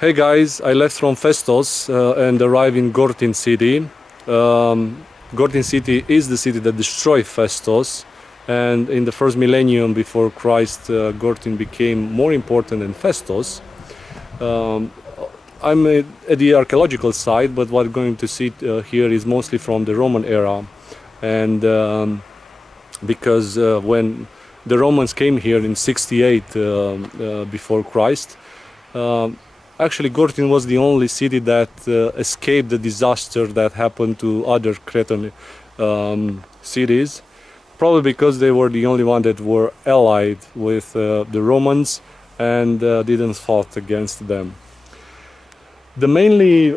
Hey guys, I left from Festos and arrived in Gortyn city. Gortyn city is the city that destroyed Festos, and in the first millennium before Christ, Gortyn became more important than Festos. I'm at the archaeological site, but what we're going to see here is mostly from the Roman era, and because when the Romans came here in 68 before Christ, actually Gortyn was the only city that escaped the disaster that happened to other Cretan cities, probably because they were the only one that were allied with the Romans and didn't fight against them. The mainly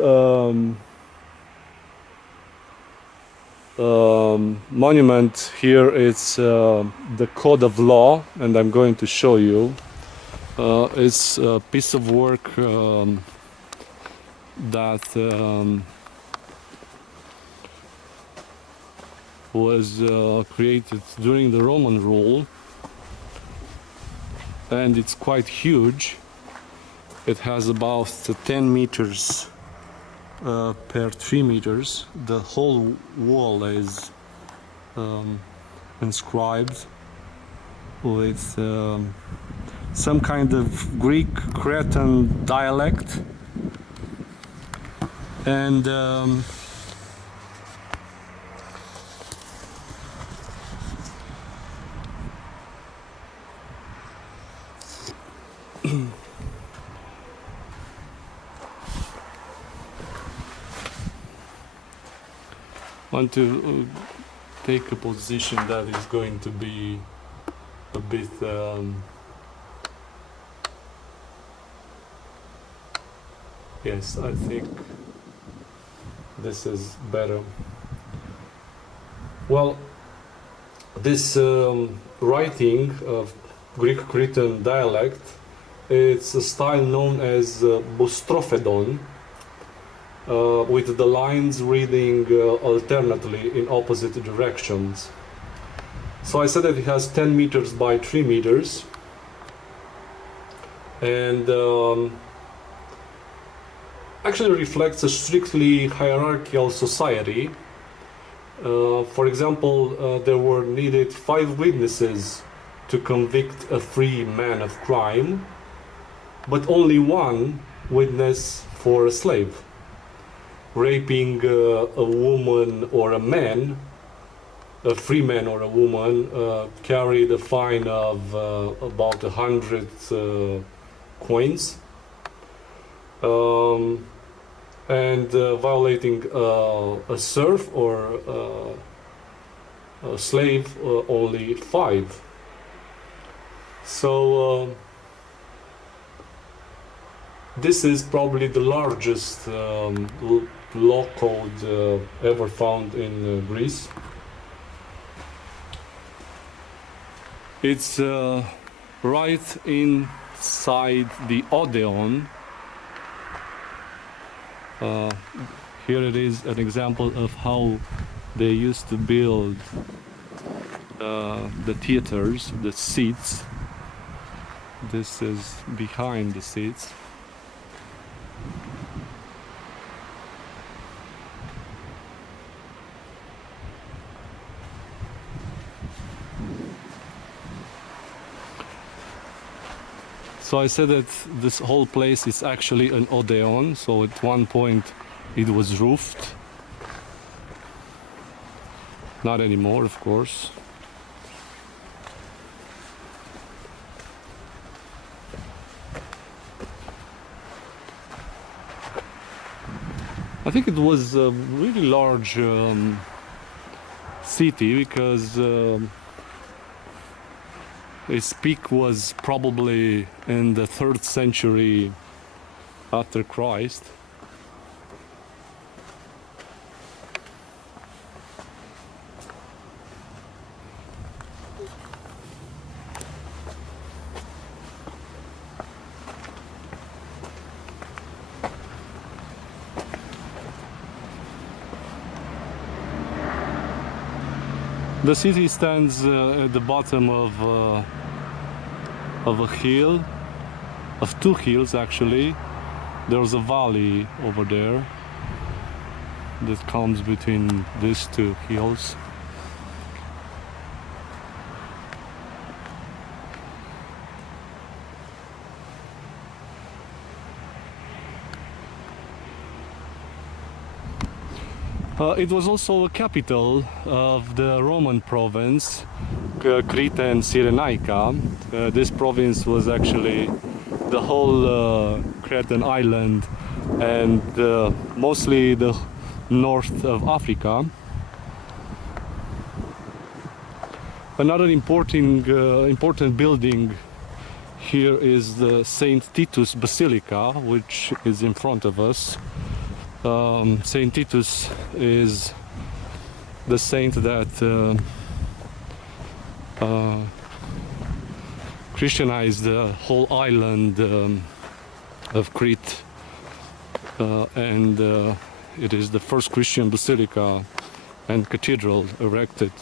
monument here is the Code of Law, and I'm going to show you. It's a piece of work that was created during the Roman rule, and it's quite huge. It has about 10 meters per 3 meters. The whole wall is inscribed with some kind of Greek Cretan dialect, and want to take a position that is going to be a bit yes, I think this is better. Well, this writing of Greek Cretan dialect, it's a style known as boustrophedon, with the lines reading alternately in opposite directions. So I said that it has 10 meters by 3 meters, and actually reflects a strictly hierarchical society. For example, there were needed 5 witnesses to convict a free man of crime, but only 1 witness for a slave. Raping a woman or a man, a free man or a woman, carried a fine of about 100 coins, and violating a serf or a slave, only 5. So this is probably the largest law code ever found in Greece. It's right inside the Odeon. Here it is, an example of how they used to build the theaters, the seats. This is behind the seats. So I said that this whole place is actually an Odeon, so at one point it was roofed. Not anymore, of course. I think it was a really large city, because its peak was probably in the 3rd century after Christ. The city stands at the bottom of a hill, of 2 hills actually, There's a valley over there that comes between these two hills. It was also a capital of the Roman province, Crete and Cyrenaica. This province was actually the whole Cretan island and mostly the north of Africa. Another important building here is the Saint Titus Basilica, which is in front of us. Saint Titus is the saint that Christianized the whole island of Crete, and it is the first Christian basilica and cathedral erected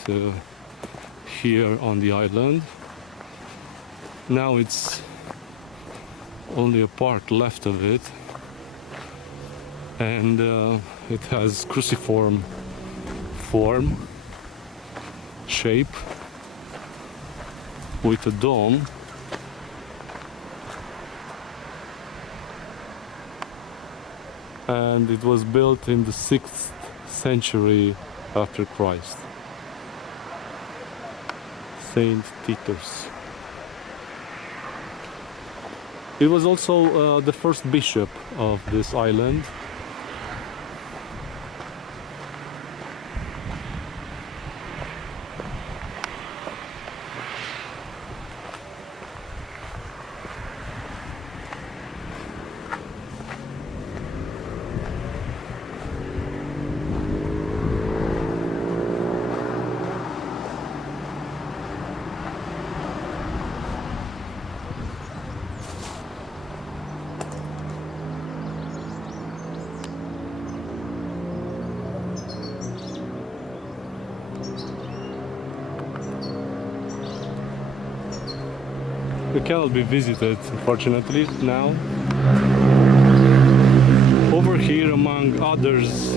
here on the island. Now it's only a part left of it, and it has cruciform form, shape, with a dome. And it was built in the 6th century after Christ. Saint Titus. It was also the first bishop of this island. It cannot be visited, unfortunately, now. Over here, among others,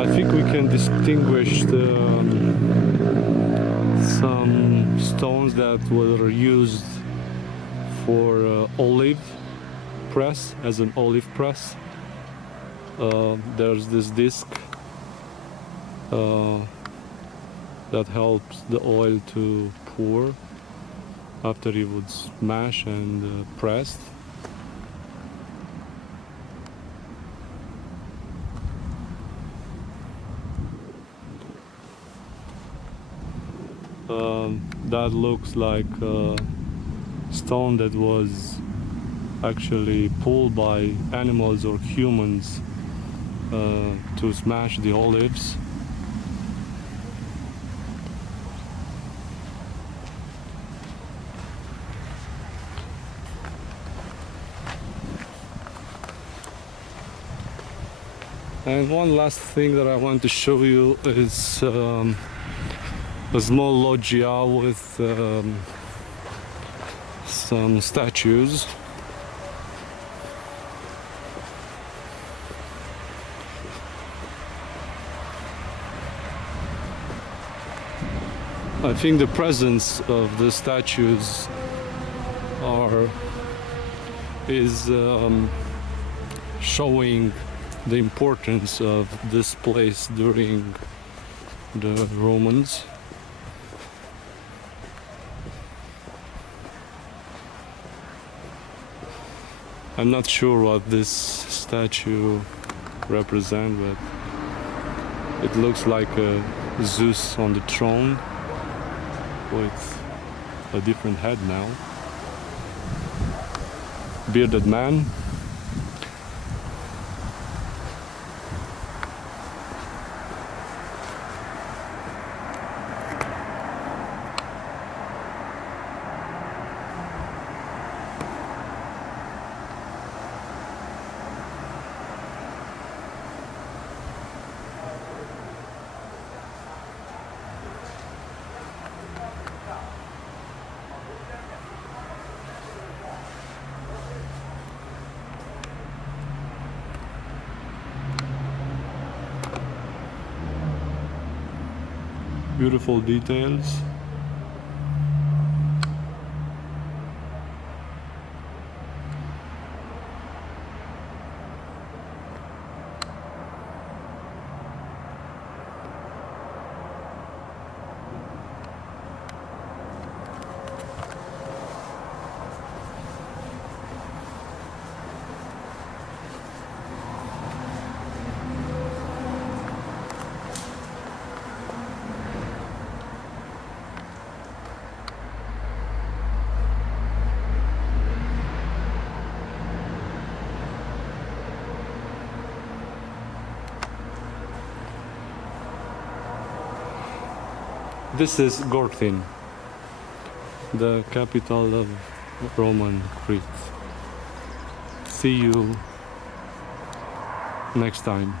I think we can distinguish some stones that were used for olive press, as an olive press. There's this disc that helps the oil to pour after it would smash and pressed. That looks like a stone that was actually pulled by animals or humans to smash the olives. And one last thing that I want to show you is a small loggia with some statues. I think the presence of the statues is showing the importance of this place during the Romans. I'm not sure what this statue represents, but it looks like a Zeus on the throne with a different head now. Bearded man. Beautiful details. This is Gortyn, the capital of Roman Crete. See you next time.